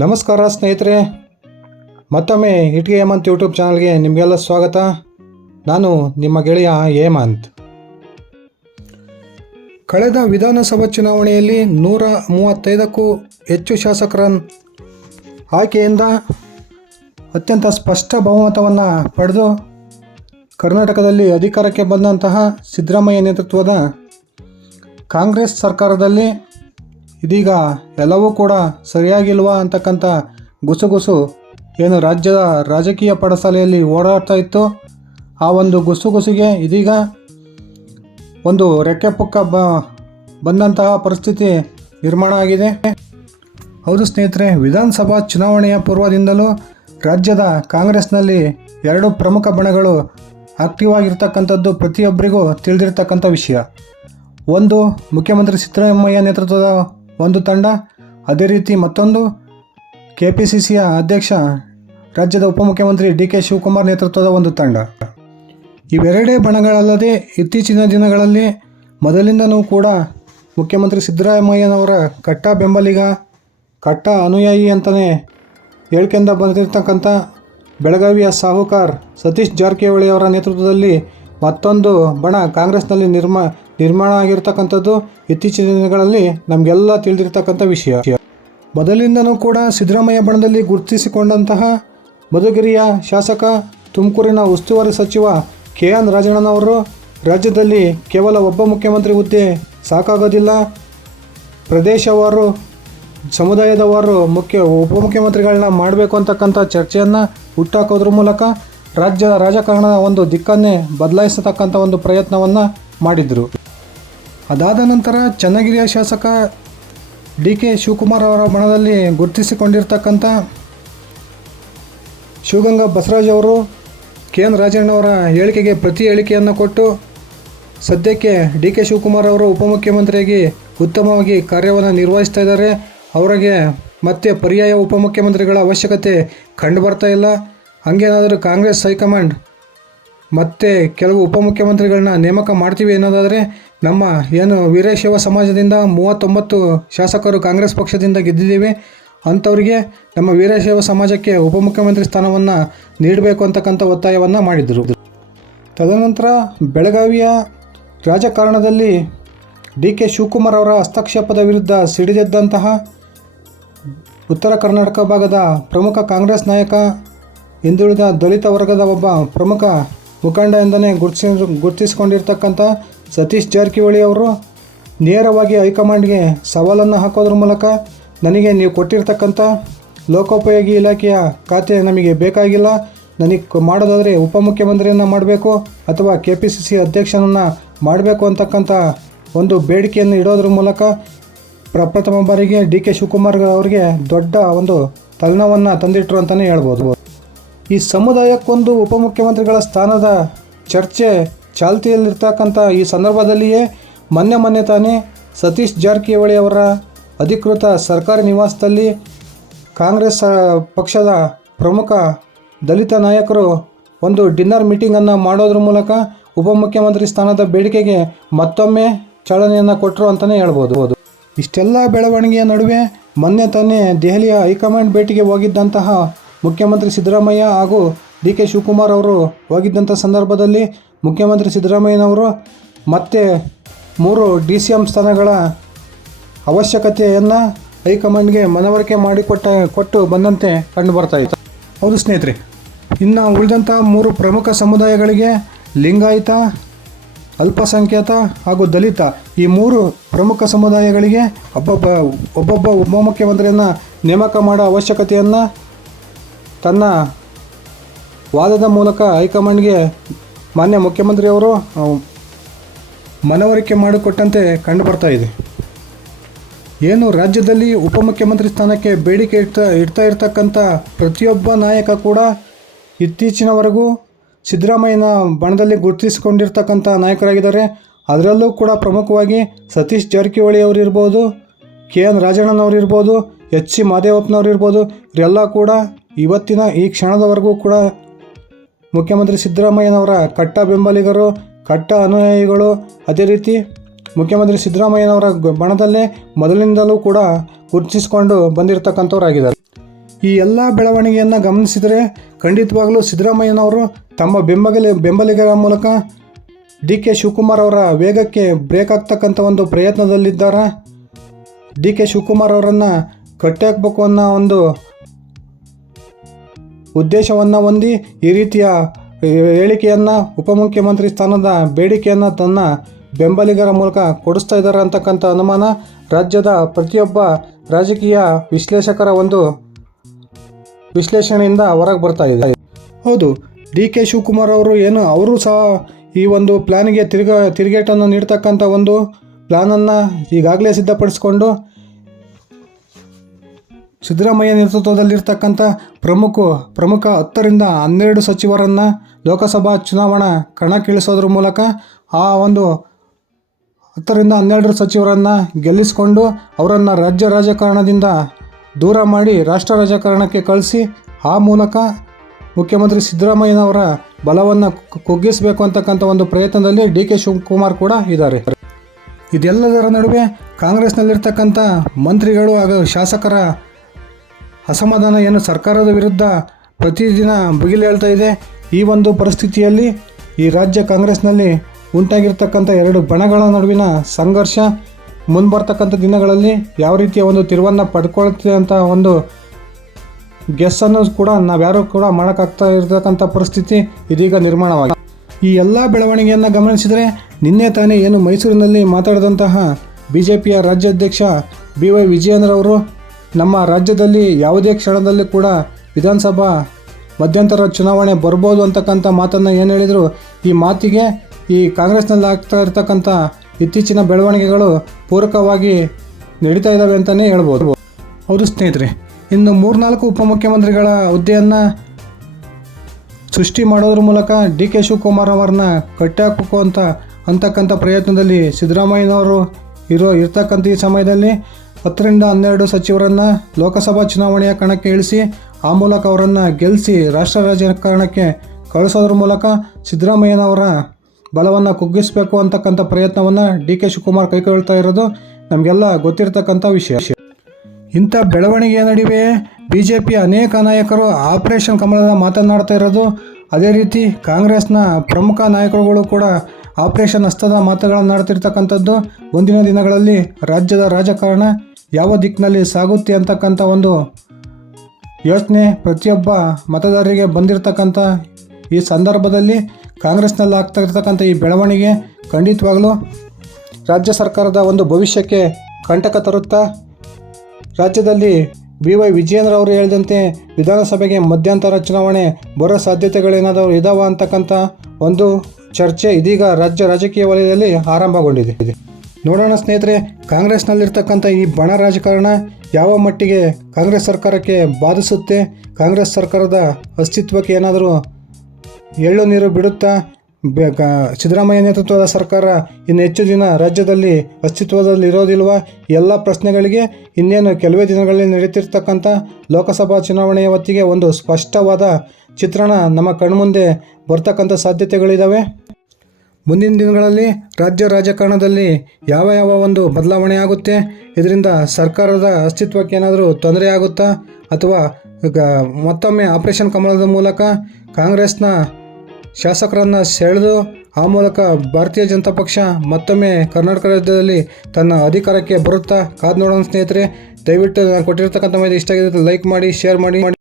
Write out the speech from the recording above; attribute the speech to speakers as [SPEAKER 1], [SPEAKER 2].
[SPEAKER 1] ನಮಸ್ಕಾರ ಸ್ನೇಹಿತರೆ. ಮತ್ತೊಮ್ಮೆ ಇಟ್ಗೆ ಹೇಮಂತ್ ಯೂಟ್ಯೂಬ್ ಚಾನಲ್ಗೆ ನಿಮಗೆಲ್ಲ ಸ್ವಾಗತ. ನಾನು ನಿಮ್ಮ ಗೆಳೆಯ ಹೇಮಂತ್. ಕಳೆದ ವಿಧಾನಸಭಾ ಚುನಾವಣೆಯಲ್ಲಿ ನೂರ ಮೂವತ್ತೈದಕ್ಕೂ ಹೆಚ್ಚು ಶಾಸಕರ ಆಯ್ಕೆಯಿಂದ ಅತ್ಯಂತ ಸ್ಪಷ್ಟ ಬಹುಮತವನ್ನು ಪಡೆದು ಕರ್ನಾಟಕದಲ್ಲಿ ಅಧಿಕಾರಕ್ಕೆ ಬಂದಂತಹ ಸಿದ್ದರಾಮಯ್ಯ ನೇತೃತ್ವದ ಕಾಂಗ್ರೆಸ್ ಸರ್ಕಾರದಲ್ಲಿ ಇದೀಗ ಎಲ್ಲವೂ ಕೂಡ ಸರಿಯಾಗಿಲ್ವಾ ಅಂತಕ್ಕಂಥ ಗುಸುಗುಸು ಏನು ರಾಜ್ಯದ ರಾಜಕೀಯ ಪಡಸಾಲೆಯಲ್ಲಿ ಓಡಾಡ್ತಾ ಇತ್ತು? ಆ ಒಂದು ಗುಸುಗುಸಿಗೆ ಇದೀಗ ಒಂದು ರೆಕ್ಕೆ ಪುಕ್ಕ ಬ, ಬಂದಂತಹ ಪರಿಸ್ಥಿತಿ ನಿರ್ಮಾಣ ಆಗಿದೆ. ಹೌದು ಸ್ನೇಹಿತರೆ, ವಿಧಾನಸಭಾ ಚುನಾವಣೆಯ ಪೂರ್ವದಿಂದಲೂ ರಾಜ್ಯದ ಕಾಂಗ್ರೆಸ್ನಲ್ಲಿ ಎರಡು ಪ್ರಮುಖ ಬಣಗಳು ಆಕ್ಟಿವ್ ಆಗಿರ್ತಕ್ಕಂಥದ್ದು ಪ್ರತಿಯೊಬ್ಬರಿಗೂ ತಿಳಿದಿರ್ತಕ್ಕಂಥ ವಿಷಯ. ಒಂದು ಮುಖ್ಯಮಂತ್ರಿ ಸಿದ್ದರಾಮಯ್ಯ ನೇತೃತ್ವದ ಒಂದು ತಂಡ, ಅದೇ ರೀತಿ ಮತ್ತೊಂದು ಕೆ ಪಿ ಸಿ ಸಿಯ ಅಧ್ಯಕ್ಷ, ರಾಜ್ಯದ ಉಪಮುಖ್ಯಮಂತ್ರಿ ಡಿ ಕೆ ಶಿವಕುಮಾರ್ ನೇತೃತ್ವದ ಒಂದು ತಂಡ. ಇವೆರಡೇ ಬಣಗಳಲ್ಲದೆ ಇತ್ತೀಚಿನ ದಿನಗಳಲ್ಲಿ ಮೊದಲಿಂದನೂ ಕೂಡ ಮುಖ್ಯಮಂತ್ರಿ ಸಿದ್ದರಾಮಯ್ಯನವರ ಕಟ್ಟ ಬೆಂಬಲಿಗ, ಕಟ್ಟ ಅನುಯಾಯಿ ಅಂತಲೇ ಹೇಳ್ಕೆಂದ ಬಂದಿರತಕ್ಕಂಥ ಬೆಳಗಾವಿಯ ಸಾಹುಕಾರ್ ಸತೀಶ್ ಜಾರಕಿಹೊಳಿ ಅವರ ನೇತೃತ್ವದಲ್ಲಿ ಮತ್ತೊಂದು ಬಣ ಕಾಂಗ್ರೆಸ್ನಲ್ಲಿ ನಿರ್ಮಾ, ನಿರ್ಮಾಣ ಆಗಿರ್ತಕ್ಕಂಥದ್ದು ಇತ್ತೀಚಿನ ದಿನಗಳಲ್ಲಿ ನಮಗೆಲ್ಲ ತಿಳಿದಿರ್ತಕ್ಕಂಥ ವಿಷಯ. ಮೊದಲಿಂದನೂ ಕೂಡ ಸಿದ್ದರಾಮಯ್ಯ ಬಣದಲ್ಲಿ ಗುರುತಿಸಿಕೊಂಡಂತಹ ಮಧುಗಿರಿಯ ಶಾಸಕ, ತುಮಕೂರಿನ ಉಸ್ತುವಾರಿ ಸಚಿವ ಕೆ. ಎನ್. ರಾಜಣ್ಣನವರು ರಾಜ್ಯದಲ್ಲಿ ಕೇವಲ ಒಬ್ಬ ಮುಖ್ಯಮಂತ್ರಿ ಹುದ್ದೆ ಸಾಕಾಗೋದಿಲ್ಲ. ಪ್ರದೇಶವಾರು, ಸಮುದಾಯದವರು ಮುಖ್ಯ ಉಪಮುಖ್ಯಮಂತ್ರಿಗಳನ್ನ ಮಾಡಬೇಕು ಅಂತಕ್ಕಂಥ ಚರ್ಚೆಯನ್ನು ಹುಟ್ಟಾಕೋದ್ರ ಮೂಲಕ ರಾಜ್ಯದ ರಾಜಕಾರಣದ ಒಂದು ದಿಕ್ಕನ್ನೇ ಬದಲಾಯಿಸತಕ್ಕಂಥ ಒಂದು ಪ್ರಯತ್ನವನ್ನು ಮಾಡಿದರು. ಅದಾದ ನಂತರ ಚನ್ನಗಿರಿಯ ಶಾಸಕ ಡಿ ಕೆ ಶಿವಕುಮಾರ್ ಅವರ ಮನದಲ್ಲಿ ಗುರುತಿಸಿಕೊಂಡಿರ್ತಕ್ಕಂಥ ಶಿವಗಂಗಾ ಬಸವರಾಜ್ ಅವರು ಕೆ ಎನ್ ರಾಜಣ್ಣವರ ಹೇಳಿಕೆಗೆ ಪ್ರತಿ ಹೇಳಿಕೆಯನ್ನು ಕೊಟ್ಟು ಸದ್ಯಕ್ಕೆ ಡಿ ಕೆ ಶಿವಕುಮಾರ್ ಅವರು ಉಪಮುಖ್ಯಮಂತ್ರಿಯಾಗಿ ಉತ್ತಮವಾಗಿ ಕಾರ್ಯವನ್ನು ನಿರ್ವಹಿಸ್ತಾ ಇದ್ದಾರೆ. ಅವರಿಗೆ ಮತ್ತೆ ಪರ್ಯಾಯ ಉಪಮುಖ್ಯಮಂತ್ರಿಗಳ ಅವಶ್ಯಕತೆ ಕಂಡು ಬರ್ತಾ ಇಲ್ಲ. ಹಂಗೇನಾದರೂ ಕಾಂಗ್ರೆಸ್ ಹೈಕಮಾಂಡ್ ಮತ್ತೆ ಕೆಲವು ಉಪಮುಖ್ಯಮಂತ್ರಿಗಳನ್ನ ನೇಮಕ ಮಾಡ್ತೀವಿ ಅನ್ನೋದಾದರೆ ನಮ್ಮ ಏನು ವೀರಶೈವ ಸಮಾಜದಿಂದ ಮೂವತ್ತೊಂಬತ್ತು ಶಾಸಕರು ಕಾಂಗ್ರೆಸ್ ಪಕ್ಷದಿಂದ ಗೆದ್ದಿದ್ದೀವಿ, ಅಂಥವ್ರಿಗೆ ನಮ್ಮ ವೀರಶೈವ ಸಮಾಜಕ್ಕೆ ಉಪಮುಖ್ಯಮಂತ್ರಿ ಸ್ಥಾನವನ್ನು ನೀಡಬೇಕು ಅಂತಕ್ಕಂಥ ಒತ್ತಾಯವನ್ನು ಮಾಡಿದರು. ತದನಂತರ ಬೆಳಗಾವಿಯ ರಾಜಕಾರಣದಲ್ಲಿ ಡಿ ಕೆ ಶಿವಕುಮಾರ್ ಅವರ ಹಸ್ತಕ್ಷೇಪದ ವಿರುದ್ಧ ಸಿಡಿದೆದ್ದಂತಹ ಉತ್ತರ ಕರ್ನಾಟಕ ಭಾಗದ ಪ್ರಮುಖ ಕಾಂಗ್ರೆಸ್ ನಾಯಕ ಹಿಂದುಳಿದ ದಲಿತ ವರ್ಗದ ಒಬ್ಬ ಪ್ರಮುಖ ಮುಖಂಡ ಎಂದನೇ ಗುರುತಿಸಿ ಗುರುತಿಸಿಕೊಂಡಿರ್ತಕ್ಕಂಥ ಸತೀಶ್ ಜಾರಕಿಹೊಳಿ ಅವರು ನೇರವಾಗಿ ಹೈಕಮಾಂಡ್ಗೆ ಸವಾಲನ್ನು ಹಾಕೋದ್ರ ಮೂಲಕ ನನಗೆ ನೀವು ಕೊಟ್ಟಿರ್ತಕ್ಕಂಥ ಲೋಕೋಪಯೋಗಿ ಇಲಾಖೆಯ ಖಾತೆ ನಮಗೆ ಬೇಕಾಗಿಲ್ಲ. ನನಗೆ ಮಾಡೋದಾದರೆ ಉಪಮುಖ್ಯಮಂತ್ರಿಯನ್ನು ಮಾಡಬೇಕು ಅಥವಾ ಕೆ ಪಿ ಸಿ ಸಿ ಅಧ್ಯಕ್ಷನನ್ನು ಮಾಡಬೇಕು ಅಂತಕ್ಕಂಥ ಒಂದು ಬೇಡಿಕೆಯನ್ನು ಇಡೋದ್ರ ಮೂಲಕ ಪ್ರಪ್ರಥಮ ಬಾರಿಗೆ ಡಿ ಕೆ ಶಿವಕುಮಾರ್ ಅವರಿಗೆ ದೊಡ್ಡ ಒಂದು ತಲೆನೋವನ್ನು ತಂದಿಟ್ಟರು ಅಂತಲೇ ಹೇಳ್ಬೋದು. ಈ ಸಮುದಾಯಕ್ಕೊಂದು ಉಪಮುಖ್ಯಮಂತ್ರಿಗಳ ಸ್ಥಾನದ ಚರ್ಚೆ ಚಾಲ್ತಿಯಲ್ಲಿರ್ತಕ್ಕಂಥ ಈ ಸಂದರ್ಭದಲ್ಲಿಯೇ ಮೊನ್ನೆ ಮೊನ್ನೆ ತಾನೇ ಸತೀಶ್ ಜಾರಕಿಹೊಳಿ ಅವರ ಅಧಿಕೃತ ಸರ್ಕಾರಿ ನಿವಾಸದಲ್ಲಿ ಕಾಂಗ್ರೆಸ್ ಪಕ್ಷದ ಪ್ರಮುಖ ದಲಿತ ನಾಯಕರು ಒಂದು ಡಿನ್ನರ್ ಮೀಟಿಂಗನ್ನು ಮಾಡೋದ್ರ ಮೂಲಕ ಉಪಮುಖ್ಯಮಂತ್ರಿ ಸ್ಥಾನದ ಬೇಡಿಕೆಗೆ ಮತ್ತೊಮ್ಮೆ ಚಾಲನೆಯನ್ನು ಕೊಟ್ಟರು ಅಂತಲೇ ಹೇಳ್ಬೋದು. ಇಷ್ಟೆಲ್ಲ ಬೆಳವಣಿಗೆಯ ನಡುವೆ ಮೊನ್ನೆ ತಾನೇ ದೆಹಲಿಯ ಹೈಕಮಾಂಡ್ ಭೇಟಿಗೆ ಹೋಗಿದ್ದಂತಹ ಮುಖ್ಯಮಂತ್ರಿ ಸಿದ್ದರಾಮಯ್ಯ ಹಾಗೂ ಡಿ ಕೆ ಶಿವಕುಮಾರ್ ಅವರು ಹೋಗಿದ್ದಂಥ ಸಂದರ್ಭದಲ್ಲಿ ಮುಖ್ಯಮಂತ್ರಿ ಸಿದ್ದರಾಮಯ್ಯನವರು ಮತ್ತೆ ಮೂರು ಡಿ ಸಿ ಎಂ ಸ್ಥಾನಗಳ ಅವಶ್ಯಕತೆಯನ್ನು ಹೈಕಮಾಂಡ್ಗೆ ಮನವರಿಕೆ ಮಾಡಿಕೊಟ್ಟ, ಕೊಟ್ಟು ಬಂದಂತೆ ಕಂಡು ಬರ್ತಾ ಇತ್ತು. ಹೌದು ಸ್ನೇಹಿತರೆ, ಇನ್ನು ಉಳಿದಂಥ ಮೂರು ಪ್ರಮುಖ ಸಮುದಾಯಗಳಿಗೆ ಲಿಂಗಾಯತ, ಅಲ್ಪಸಂಖ್ಯಾತ ಹಾಗೂ ದಲಿತ ಈ ಮೂರು ಪ್ರಮುಖ ಸಮುದಾಯಗಳಿಗೆ ಒಬ್ಬೊಬ್ಬ ಒಬ್ಬೊಬ್ಬ ಉಪಮುಖ್ಯಮಂತ್ರಿಯನ್ನು ನೇಮಕ ಮಾಡೋ ಅವಶ್ಯಕತೆಯನ್ನು ತನ್ನ ವಾದದ ಮೂಲಕ ಹೈಕಮಾಂಡ್ಗೆ ಮಾನ್ಯ ಮುಖ್ಯಮಂತ್ರಿಯವರು ಮನವರಿಕೆ ಮಾಡಿಕೊಟ್ಟಂತೆ ಕಂಡು ಬರ್ತಾ ಇದೆ. ಏನು ರಾಜ್ಯದಲ್ಲಿ ಉಪಮುಖ್ಯಮಂತ್ರಿ ಸ್ಥಾನಕ್ಕೆ ಬೇಡಿಕೆ ಇಡ್ತಾ ಇಡ್ತಾ ಇರ್ತಕ್ಕಂಥ ಪ್ರತಿಯೊಬ್ಬ ನಾಯಕ ಕೂಡ ಇತ್ತೀಚಿನವರೆಗೂ ಸಿದ್ದರಾಮಯ್ಯನ ಬಣದಲ್ಲಿ ಗುರುತಿಸಿಕೊಂಡಿರ್ತಕ್ಕಂಥ ನಾಯಕರಾಗಿದ್ದಾರೆ. ಅದರಲ್ಲೂ ಕೂಡ ಪ್ರಮುಖವಾಗಿ ಸತೀಶ್ ಜಾರಕಿಹೊಳಿ ಅವರಿರ್ಬೋದು ಕೆ ಎನ್ ರಾಜಣ್ಣನವರು ಇರ್ಬೋದು, ಎಚ್ ಸಿ ಮಾದೇವಪ್ಪನವ್ರು ಇರ್ಬೋದು, ಇವರೆಲ್ಲ ಕೂಡ ಇವತ್ತಿನ ಈ ಕ್ಷಣದವರೆಗೂ ಕೂಡ ಮುಖ್ಯಮಂತ್ರಿ ಸಿದ್ದರಾಮಯ್ಯನವರ ಕಟ್ಟ ಬೆಂಬಲಿಗರು, ಕಟ್ಟ ಅನುಯಾಯಿಗಳು, ಅದೇ ರೀತಿ ಮುಖ್ಯಮಂತ್ರಿ ಸಿದ್ದರಾಮಯ್ಯನವರ ಬಣದಲ್ಲೇ ಮೊದಲಿನಿಂದಲೂ ಕೂಡ ಗುರುತಿಸಿಕೊಂಡು ಬಂದಿರತಕ್ಕಂಥವರಾಗಿದ್ದಾರೆ. ಈ ಎಲ್ಲ ಬೆಳವಣಿಗೆಯನ್ನು ಗಮನಿಸಿದರೆ ಖಂಡಿತವಾಗಲೂ ಸಿದ್ದರಾಮಯ್ಯನವರು ತಮ್ಮ ಬೆಂಬಲಿ ಬೆಂಬಲಿಗರ ಮೂಲಕ ಡಿ ಕೆ ಶಿವಕುಮಾರ್ ಅವರ ವೇಗಕ್ಕೆ ಬ್ರೇಕ್ ಆಗ್ತಕ್ಕಂಥ ಒಂದು ಪ್ರಯತ್ನದಲ್ಲಿದ್ದಾರೆ. ಡಿ ಕೆ ಶಿವಕುಮಾರ್ ಅವರನ್ನು ಕಟ್ಟಿ ಅನ್ನೋ ಒಂದು ಉದ್ದೇಶವನ್ನು ಹೊಂದಿ ಈ ರೀತಿಯ ಹೇಳಿಕೆಯನ್ನು ಉಪಮುಖ್ಯಮಂತ್ರಿ ಸ್ಥಾನದ ಬೇಡಿಕೆಯನ್ನು ತನ್ನ ಬೆಂಬಲಿಗರ ಮೂಲಕ ಕೊಡಿಸ್ತಾ ಇದ್ದಾರೆ ಅಂತಕ್ಕಂಥ ಅನುಮಾನ ರಾಜ್ಯದ ಪ್ರತಿಯೊಬ್ಬ ರಾಜಕೀಯ ವಿಶ್ಲೇಷಕರ ಒಂದು ವಿಶ್ಲೇಷಣೆಯಿಂದ ಹೊರಗೆ ಬರ್ತಾ ಇದೆ. ಹೌದು, ಡಿ ಕೆ ಶಿವಕುಮಾರ್ ಅವರು ಏನು, ಅವರು ಸಹ ಈ ಒಂದು ಪ್ಲ್ಯಾನಿಗೆ ತಿರುಗ, ತಿರುಗೇಟನ್ನು ನೀಡ್ತಕ್ಕಂಥ ಒಂದು ಪ್ಲ್ಯಾನನ್ನು ಈಗಾಗಲೇ ಸಿದ್ಧಪಡಿಸಿಕೊಂಡು ಸಿದ್ದರಾಮಯ್ಯ ನೇತೃತ್ವದಲ್ಲಿರ್ತಕ್ಕಂಥ ಪ್ರಮುಖ ಪ್ರಮುಖ ಹತ್ತರಿಂದ ಹನ್ನೆರಡು ಸಚಿವರನ್ನು ಲೋಕಸಭಾ ಚುನಾವಣಾ ಕಣಕ್ಕಿಳಿಸೋದ್ರ ಮೂಲಕ ಆ ಒಂದು ಹತ್ತರಿಂದ ಹನ್ನೆರಡು ಸಚಿವರನ್ನು ಗೆಲ್ಲಿಸಿಕೊಂಡು ಅವರನ್ನು ರಾಜ್ಯ ರಾಜಕಾರಣದಿಂದ ದೂರ ಮಾಡಿ ರಾಷ್ಟ್ರ ರಾಜಕಾರಣಕ್ಕೆ ಕಳಿಸಿ ಆ ಮೂಲಕ ಮುಖ್ಯಮಂತ್ರಿ ಸಿದ್ದರಾಮಯ್ಯನವರ ಬಲವನ್ನು ಕುಗ್ಗಿಸಬೇಕು ಅಂತಕ್ಕಂಥ ಒಂದು ಪ್ರಯತ್ನದಲ್ಲಿ ಡಿ ಕೆ ಶಿವಕುಮಾರ್ ಕೂಡ ಇದ್ದಾರೆ. ಇದೆಲ್ಲದರ ನಡುವೆ ಕಾಂಗ್ರೆಸ್ನಲ್ಲಿರ್ತಕ್ಕಂಥ ಮಂತ್ರಿಗಳು ಹಾಗೂ ಶಾಸಕರ ಅಸಮಾಧಾನ ಏನು ಸರ್ಕಾರದ ವಿರುದ್ಧ ಪ್ರತಿದಿನ ಬುಗಿಲೇಳ್ತಾ ಇದೆ. ಈ ಒಂದು ಪರಿಸ್ಥಿತಿಯಲ್ಲಿ ಈ ರಾಜ್ಯ ಕಾಂಗ್ರೆಸ್ನಲ್ಲಿ ಉಂಟಾಗಿರ್ತಕ್ಕಂಥ ಎರಡು ಬಣಗಳ ನಡುವಿನ ಸಂಘರ್ಷ ಮುಂಬರ್ತಕ್ಕಂಥ ದಿನಗಳಲ್ಲಿ ಯಾವ ರೀತಿಯ ಒಂದು ತಿರುವನ್ನು ಪಡ್ಕೊಳ್ತಿದೆ ಅಂತ ಒಂದು ಗೆಸ್ಸನ್ನು ಕೂಡ ನಾವ್ಯಾರೂ ಕೂಡ ಮಾಡೋಕ್ಕಾಗ್ತಾ ಇರತಕ್ಕಂಥ ಪರಿಸ್ಥಿತಿ ಇದೀಗ ನಿರ್ಮಾಣವಾಗಿದೆ. ಈ ಎಲ್ಲ ಬೆಳವಣಿಗೆಯನ್ನು ಗಮನಿಸಿದರೆ ನಿನ್ನೆ ತಾನೇ ಏನು ಮೈಸೂರಿನಲ್ಲಿ ಮಾತಾಡಿದಂತಹ ಬಿ ಜೆ ಪಿಯ ರಾಜ್ಯಾಧ್ಯಕ್ಷ ಬಿ ವೈ ವಿಜಯೇಂದ್ರ ನಮ್ಮ ರಾಜ್ಯದಲ್ಲಿ ಯಾವುದೇ ಕ್ಷಣದಲ್ಲಿ ಕೂಡ ವಿಧಾನಸಭಾ ಮಧ್ಯಂತರ ಚುನಾವಣೆ ಬರ್ಬೋದು ಅಂತಕ್ಕಂಥ ಮಾತನ್ನು ಏನು ಹೇಳಿದರು? ಈ ಮಾತಿಗೆ ಈ ಕಾಂಗ್ರೆಸ್ನಲ್ಲಿ ಆಗ್ತಾ ಇರ್ತಕ್ಕಂಥ ಇತ್ತೀಚಿನ ಬೆಳವಣಿಗೆಗಳು ಪೂರಕವಾಗಿ ನಡೀತಾ ಇದ್ದಾವೆ ಅಂತಲೇ ಹೇಳ್ಬೋದು. ಹೌದು ಸ್ನೇಹಿತರೆ, ಇನ್ನು ಮೂರ್ನಾಲ್ಕು ಉಪಮುಖ್ಯಮಂತ್ರಿಗಳ ಹುದ್ದೆಯನ್ನು ಸೃಷ್ಟಿ ಮಾಡೋದ್ರ ಮೂಲಕ ಡಿ ಕೆ ಶಿವಕುಮಾರ್ ಅವರನ್ನ ಕಟ್ಟಾಕಬೇಕು ಅಂತ ಅಂತಕ್ಕಂಥ ಪ್ರಯತ್ನದಲ್ಲಿ ಸಿದ್ದರಾಮಯ್ಯನವರು ಇರೋ ಇರ್ತಕ್ಕಂಥ ಈ ಸಮಯದಲ್ಲಿ ಹತ್ತರಿಂದ ಹನ್ನೆರಡು ಸಚಿವರನ್ನು ಲೋಕಸಭಾ ಚುನಾವಣೆಯ ಕಣಕ್ಕೆ ಇಳಿಸಿ, ಆ ಮೂಲಕ ಅವರನ್ನು ಗೆಲ್ಲಿಸಿ ರಾಷ್ಟ್ರ ರಾಜಕಾರಣಕ್ಕೆ ಕಳಿಸೋದ್ರ ಮೂಲಕ ಸಿದ್ದರಾಮಯ್ಯನವರ ಬಲವನ್ನು ಕುಗ್ಗಿಸಬೇಕು ಅಂತಕ್ಕಂಥ ಪ್ರಯತ್ನವನ್ನು ಡಿ ಕೆ ಶಿವಕುಮಾರ್ ಕೈಗೊಳ್ತಾ ಇರೋದು ನಮಗೆಲ್ಲ ಗೊತ್ತಿರತಕ್ಕಂಥ ವಿಷಯ. ಇಂಥ ಬೆಳವಣಿಗೆಯ ನಡುವೆ ಬಿ ಜೆ ಪಿಯ ಅನೇಕ ನಾಯಕರು ಆಪರೇಷನ್ ಕಮಲದ ಮಾತನಾಡ್ತಾ ಇರೋದು, ಅದೇ ರೀತಿ ಕಾಂಗ್ರೆಸ್ನ ಪ್ರಮುಖ ನಾಯಕರುಗಳು ಕೂಡ ಆಪರೇಷನ್ ಹಸ್ತದ ಮಾತುಗಳನ್ನು ಆಡ್ತಿರ್ತಕ್ಕಂಥದ್ದು ಮುಂದಿನ ದಿನಗಳಲ್ಲಿ ರಾಜ್ಯದ ರಾಜಕಾರಣ ಯಾವ ದಿಕ್ಕಿನಲ್ಲಿ ಸಾಗುತ್ತೆ ಅಂತಕ್ಕಂಥ ಒಂದು ಯೋಚನೆ ಪ್ರತಿಯೊಬ್ಬ ಮತದಾರರಿಗೆ ಬಂದಿರತಕ್ಕಂಥ ಈ ಸಂದರ್ಭದಲ್ಲಿ ಕಾಂಗ್ರೆಸ್ನಲ್ಲಿ ಆಗ್ತಾ ಇರ್ತಕ್ಕಂಥ ಈ ಬೆಳವಣಿಗೆ ಖಂಡಿತವಾಗಲೂ ರಾಜ್ಯ ಸರ್ಕಾರದ ಒಂದು ಭವಿಷ್ಯಕ್ಕೆ ಕಂಟಕ ತರುತ್ತಾ, ರಾಜ್ಯದಲ್ಲಿ ಬಿ ವೈ ವಿಜಯೇಂದ್ರ ಅವರು ಹೇಳಿದಂತೆ ವಿಧಾನಸಭೆಗೆ ಮಧ್ಯಂತರ ಚುನಾವಣೆ ಬರೋ ಸಾಧ್ಯತೆಗಳೇನಾದರೂ ಇದಾವ ಅಂತಕ್ಕಂಥ ಒಂದು ಚರ್ಚೆ ಇದೀಗ ರಾಜ್ಯ ರಾಜಕೀಯ ವಲಯದಲ್ಲಿ ಆರಂಭಗೊಂಡಿದೆ. ನೋಡೋಣ ಸ್ನೇಹಿತರೆ, ಕಾಂಗ್ರೆಸ್ನಲ್ಲಿರ್ತಕ್ಕಂಥ ಈ ಬಣ ರಾಜಕಾರಣ ಯಾವ ಮಟ್ಟಿಗೆ ಕಾಂಗ್ರೆಸ್ ಸರ್ಕಾರಕ್ಕೆ ಬಾಧಿಸುತ್ತೆ, ಕಾಂಗ್ರೆಸ್ ಸರ್ಕಾರದ ಅಸ್ತಿತ್ವಕ್ಕೆ ಏನಾದರೂ ಎಳ್ಳು ನೀರು ಬಿಡುತ್ತಾ? ಸಿದ್ದರಾಮಯ್ಯ ನೇತೃತ್ವದ ಸರ್ಕಾರ ಇನ್ನು ಹೆಚ್ಚು ದಿನ ರಾಜ್ಯದಲ್ಲಿ ಅಸ್ತಿತ್ವದಲ್ಲಿ ಇರೋದಿಲ್ವ ಎಲ್ಲ ಪ್ರಶ್ನೆಗಳಿಗೆ ಇನ್ನೇನು ಕೆಲವೇ ದಿನಗಳಲ್ಲಿ ನಡೀತಿರ್ತಕ್ಕಂಥ ಲೋಕಸಭಾ ಚುನಾವಣೆಯ ಹೊತ್ತಿಗೆ ಒಂದು ಸ್ಪಷ್ಟವಾದ ಚಿತ್ರಣ ನಮ್ಮ ಕಣ್ಮುಂದೆ ಬರ್ತಕ್ಕಂಥ ಸಾಧ್ಯತೆಗಳಿದ್ದಾವೆ ಮುಂದಿನ ದಿನಗಳಲ್ಲಿ ರಾಜ್ಯ ರಾಜಕಾರಣದಲ್ಲಿ ಯಾವ ಯಾವ ಒಂದು ಬದಲಾವಣೆ ಆಗುತ್ತೆ, ಇದರಿಂದ ಸರ್ಕಾರದ ಅಸ್ತಿತ್ವಕ್ಕೆ ಏನಾದರೂ ತೊಂದರೆ ಆಗುತ್ತಾ, ಅಥವಾ ಮತ್ತೊಮ್ಮೆ ಆಪರೇಷನ್ ಕಮಲದ ಮೂಲಕ ಕಾಂಗ್ರೆಸ್ನ ಶಾಸಕರನ್ನು ಸೆಳೆದು ಆ ಮೂಲಕ ಭಾರತೀಯ ಜನತಾ ಪಕ್ಷ ಮತ್ತೊಮ್ಮೆ ಕರ್ನಾಟಕ ರಾಜ್ಯದಲ್ಲಿ ತನ್ನ ಅಧಿಕಾರಕ್ಕೆ ಬರುತ್ತಾ, ಕಾದು ನೋಡೋಣ ಸ್ನೇಹಿತರೆ. ದಯವಿಟ್ಟು ನಾನು ಕೊಟ್ಟಿರ್ತಕ್ಕಂಥ ಮಾಹಿತಿ ಇಷ್ಟ ಆಗಿದೆ ಲೈಕ್ ಮಾಡಿ, ಶೇರ್ ಮಾಡಿ.